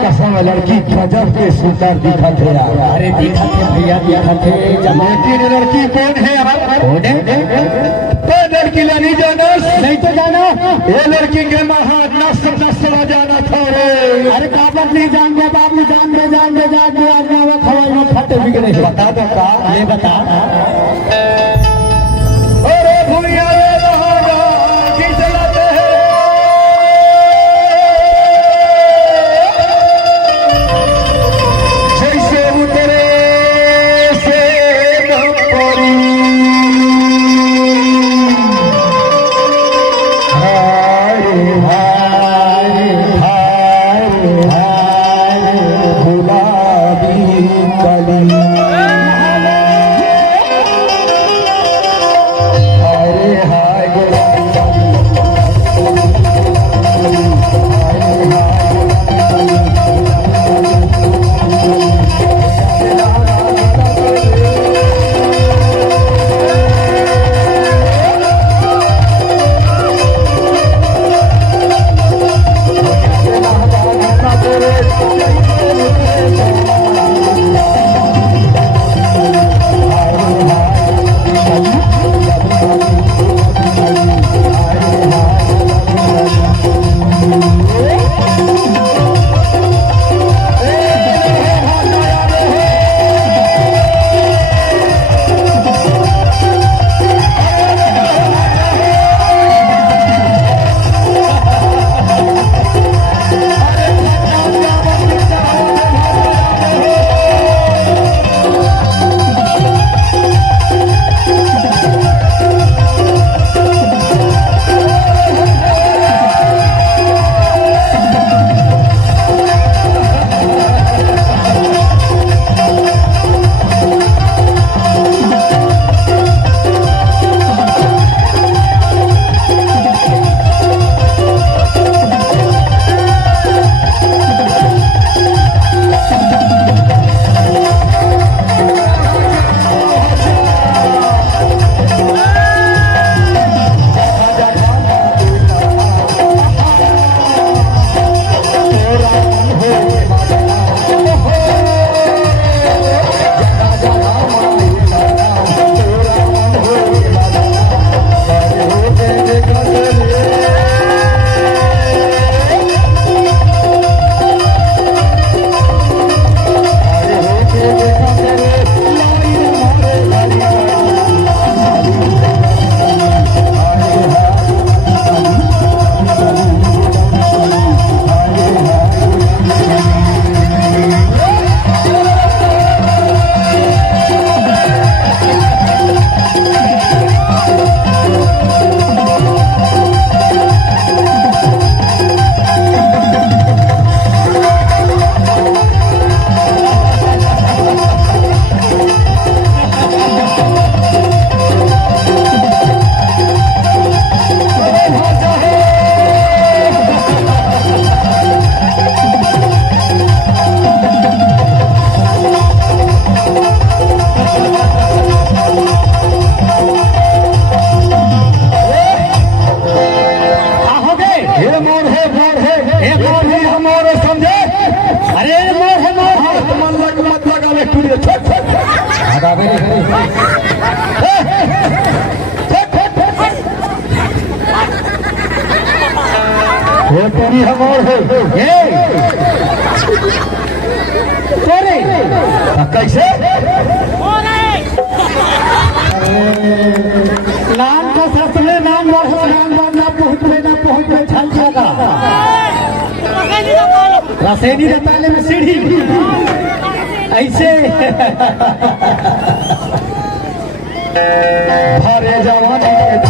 कसम लड़की गजब के सुंदर दिखत है यार। अरे दिखत है भैया दिखत है लेकिन लड़की कौन है यार? तो लड़की नहीं जाना, नहीं तो जाना ये लड़की के महान नस्ल नस्ल जाना था रे। अरे बाप नहीं जान गया बाबू जान दे खवाई में फटे बिगड़े बता दो का ये बता अरे भूया रे रहा की चलाते हैं जैसे उतरे से नपरी हाय हाय हाय हाय गुलाबी कली अरे हाय गुलाबी पूरी हम और है कैसे नाम का ससले नाम ना पहुँच में छल जाएगा रसेनी के पहले में सीढ़ी ऐसे भरे जवानी